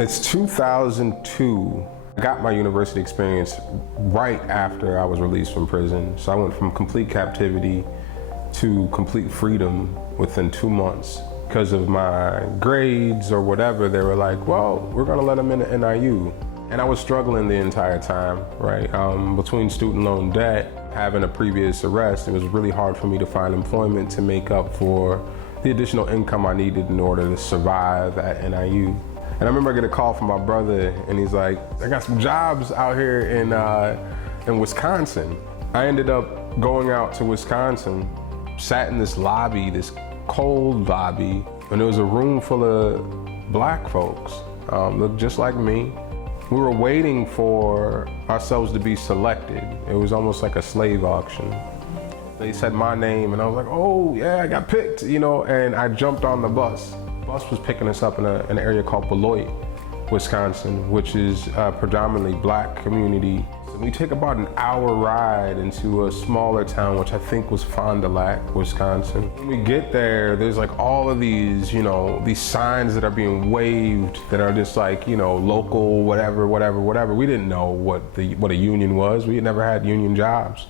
It's 2002. I got my university experience right after I was released from prison. So I went from complete captivity to complete freedom within 2 months. Because of my grades or whatever, they were like, well, we're gonna let them in the NIU. And I was struggling the entire time, right? Between student loan debt, having a previous arrest, it was really hard for me to find employment to make up for the additional income I needed in order to survive at NIU. And I remember I get a call from my brother, and he's like, I got some jobs out here in Wisconsin. I ended up going out to Wisconsin, sat in this lobby, this cold lobby, and there was a room full of black folks, looked just like me. We were waiting for ourselves to be selected. It was almost like a slave auction. They said my name, and I was like, oh yeah, I got picked, you know, and I jumped on the bus. The bus was picking us up in an area called Beloit, Wisconsin, which is a predominantly black community. So we take about an hour ride into a smaller town, which I think was Fond du Lac, Wisconsin. When we get there, there's like all of these, you know, these signs that are being waved that are just like, you know, local, whatever. We didn't know what a union was. We had never had union jobs.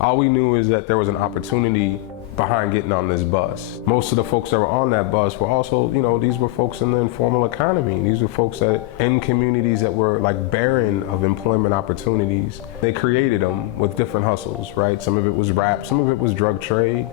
All we knew is that there was an opportunity behind getting on this bus. Most of the folks that were on that bus were also, you know, these were folks in the informal economy. These were folks that in communities that were like barren of employment opportunities. They created them with different hustles, right? Some of it was rap, some of it was drug trade,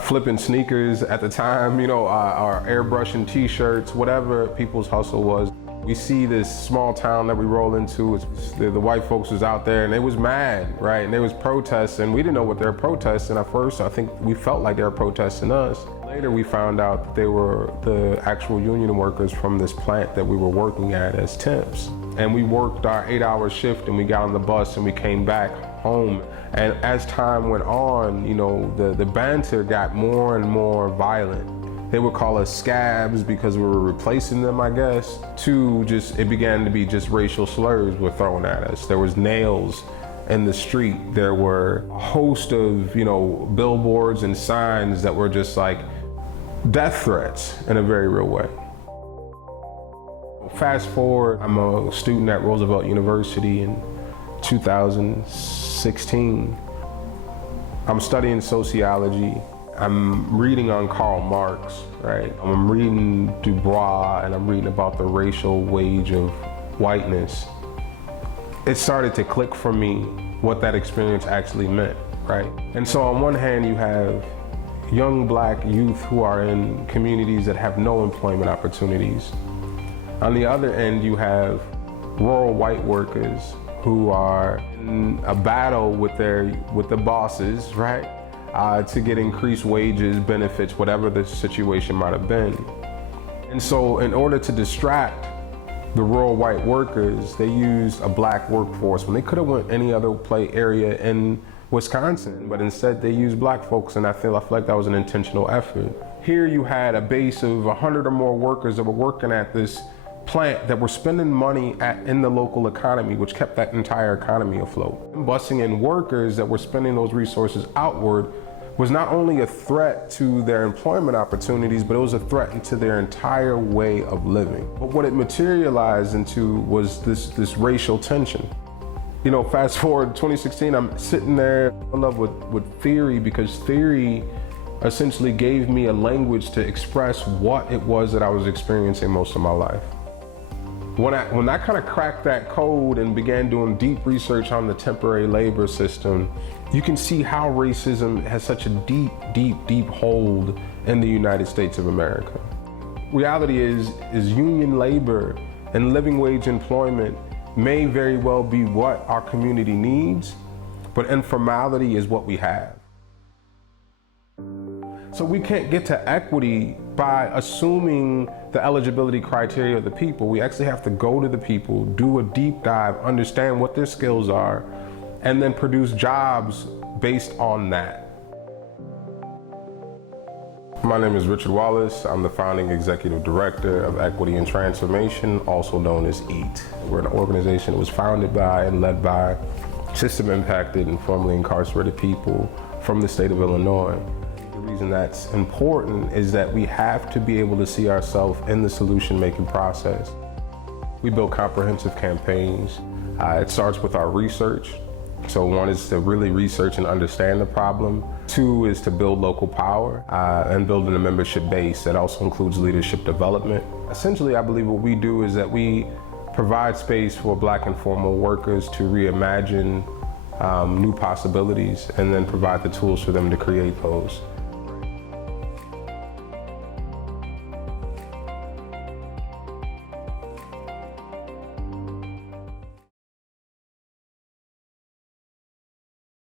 flipping sneakers at the time, you know, or airbrushing t-shirts, whatever people's hustle was. We see this small town that we roll into, the white folks was out there and they was mad, right? And there was protests, and we didn't know what they were protesting at first. I think we felt like they were protesting us. Later we found out that they were the actual union workers from this plant that we were working at as temps. And we worked our 8-hour shift and we got on the bus and we came back home. And as time went on, you know, the banter got more and more violent. They would call us scabs because we were replacing them, I guess. It began to be just racial slurs were thrown at us. There was nails in the street. There were a host of, you know, billboards and signs that were just like death threats in a very real way. Fast forward, I'm a student at Roosevelt University in 2016. I'm studying sociology. I'm reading on Karl Marx, right? I'm reading Du Bois, and I'm reading about the racial wage of whiteness. It started to click for me what that experience actually meant, right? And so on one hand, you have young black youth who are in communities that have no employment opportunities. On the other end, you have rural white workers who are in a battle with the bosses, right? To get increased wages, benefits, whatever the situation might have been. And so in order to distract the rural white workers, they used a black workforce when they could have went any other area in Wisconsin, but instead they used black folks, and I feel like that was an intentional effort. Here you had a base of 100 or more workers that were working at this plant that were spending money in the local economy, which kept that entire economy afloat. Busing in workers that were spending those resources outward was not only a threat to their employment opportunities, but it was a threat into their entire way of living. But what it materialized into was this racial tension. You know, fast forward 2016, I'm sitting there in love with theory, because theory essentially gave me a language to express what it was that I was experiencing most of my life. When I kind of cracked that code and began doing deep research on the temporary labor system, you can see how racism has such a deep hold in the United States of America. Reality is union labor and living wage employment may very well be what our community needs, but informality is what we have. So we can't get to equity by assuming the eligibility criteria of the people. We actually have to go to the people, do a deep dive, understand what their skills are, and then produce jobs based on that. My name is Richard Wallace. I'm the founding executive director of Equity and Transformation, also known as EAT. We're an organization that was founded by and led by system-impacted and formerly incarcerated people from the state of Illinois. The reason that's important is that we have to be able to see ourselves in the solution-making process. We build comprehensive campaigns. It starts with our research. So one is to really research and understand the problem. Two is to build local power and building a membership base that also includes leadership development. Essentially, I believe what we do is that we provide space for Black informal workers to reimagine new possibilities and then provide the tools for them to create those.